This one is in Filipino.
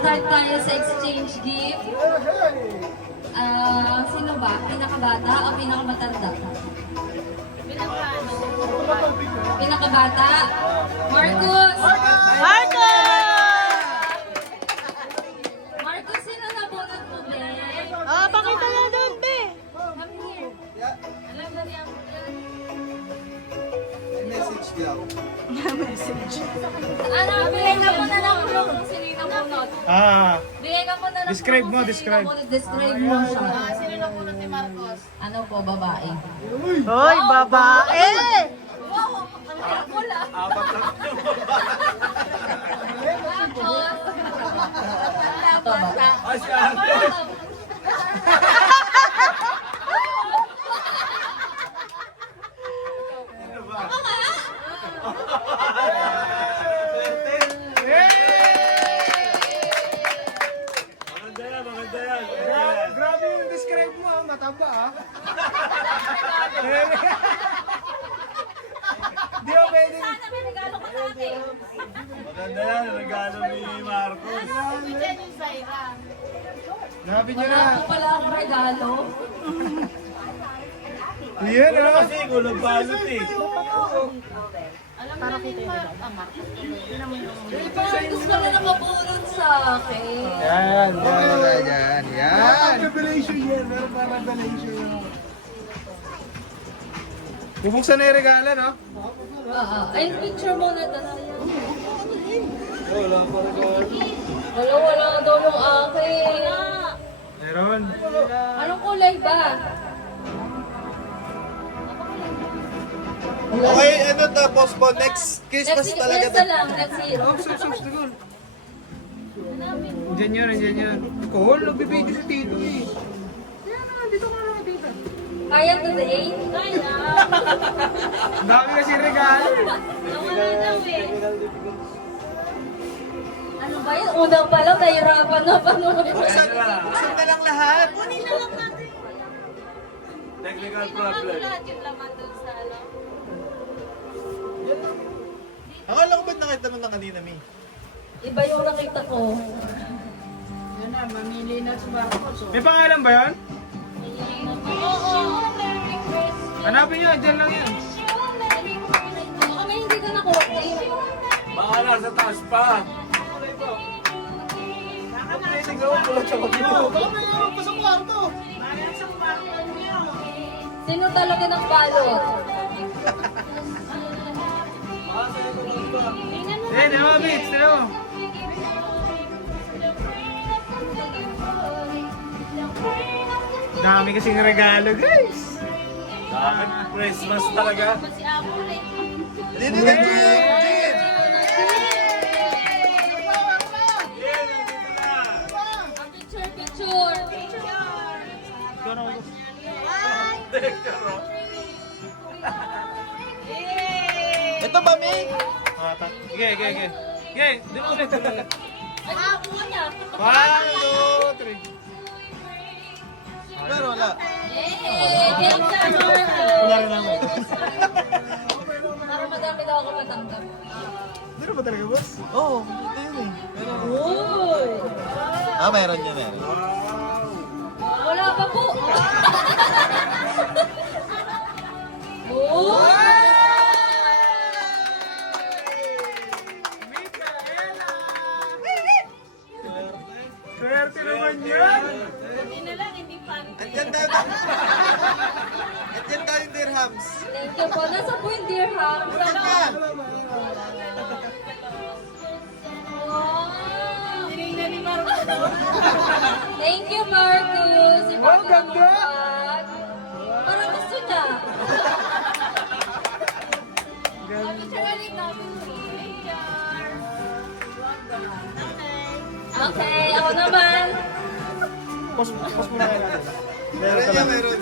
Start tayo sa exchange gift. Sino ba? Pinakabata o pinakamatanda? Pinakabata? Marcus! Marcus, sino nabunot mo, be? Pakita na doon, be. Come here. Alam mo niya. Message daw. Bigay ka mo na lang kung sino yung nabunot. Bigay ka mo na lang Describe kung mo, sino yung describe. nabunot. Describe mo siya. Sino na punot ni Marcos? Ano po, babae? Hoy, babae! Wow, ang kapula. Tapos, Grabe yung describe mo, mataba Di ba pwedeng... sana may regalo ka sa akin. Maganda yan, regalo ni Marcos. Diyan yung Zaira. Nabi niyo Wala na. po pala akong regalo. Yan, Wala kasi kulang balot eh. Alam na ni Marcos. Gusto ko na nakapulot sa akin. Yan, Yan, yan. Revelation yan, meron pa revelation yan. Bubuksan na yung regalo, no? Ay, picture muna tas. Wala daw yung akin. Meron. Anong kulay ba? Okay, ano tapos po, next Christmas talaga Let's lang, let's see. Siguro. Diyan yun, diyan yun. Call, nagbibigay si Tito eh. Kaya today? Kaya. Ang dami kasi regalo. Nawala daw eh. Ano ba yun? Unang pa lang, nahirapan na panuhin. Buksan na lang lahat. Kunin na lang natin. Technical problem. Lahat yung laman dun sa ano. Akala ko ba't nakita mo na kanina, Mi? Iba yung nakita ko. May pangalan ba yun? Oo. Hanapin nyo, dyan lang yan. Baka may hindi ka nakuha. Baka nasa taas pa. Sino talaga ng balot? Eh, dalawa, Bits, dalawa. Dami kasing regalo, guys. Bakit Christmas talaga? Si Apple eh. Dito na, Jim! Ang picture. Ito ba, Mi? Sige, sige, sige. Sige, di mo ulit. Ay, ako niya. 1, 2, 3. Pero wala. Yay! Game timer! Para madami daw ako matanggap. Meron ba talaga, boss? Oo, ito yun eh. Meron. Uy! Meron yun, meron. Wala pa po! Uy! Swerte naman yan! Andyan daw Andyan daw yung dirhams. Thank you po. Nasa po yung dirham? Andyan ka. Thank you, Marcus. Ang ganda! Parang gusto niya. Okay, ako naman. Pos mo na kayo natin. Meron niya, meron.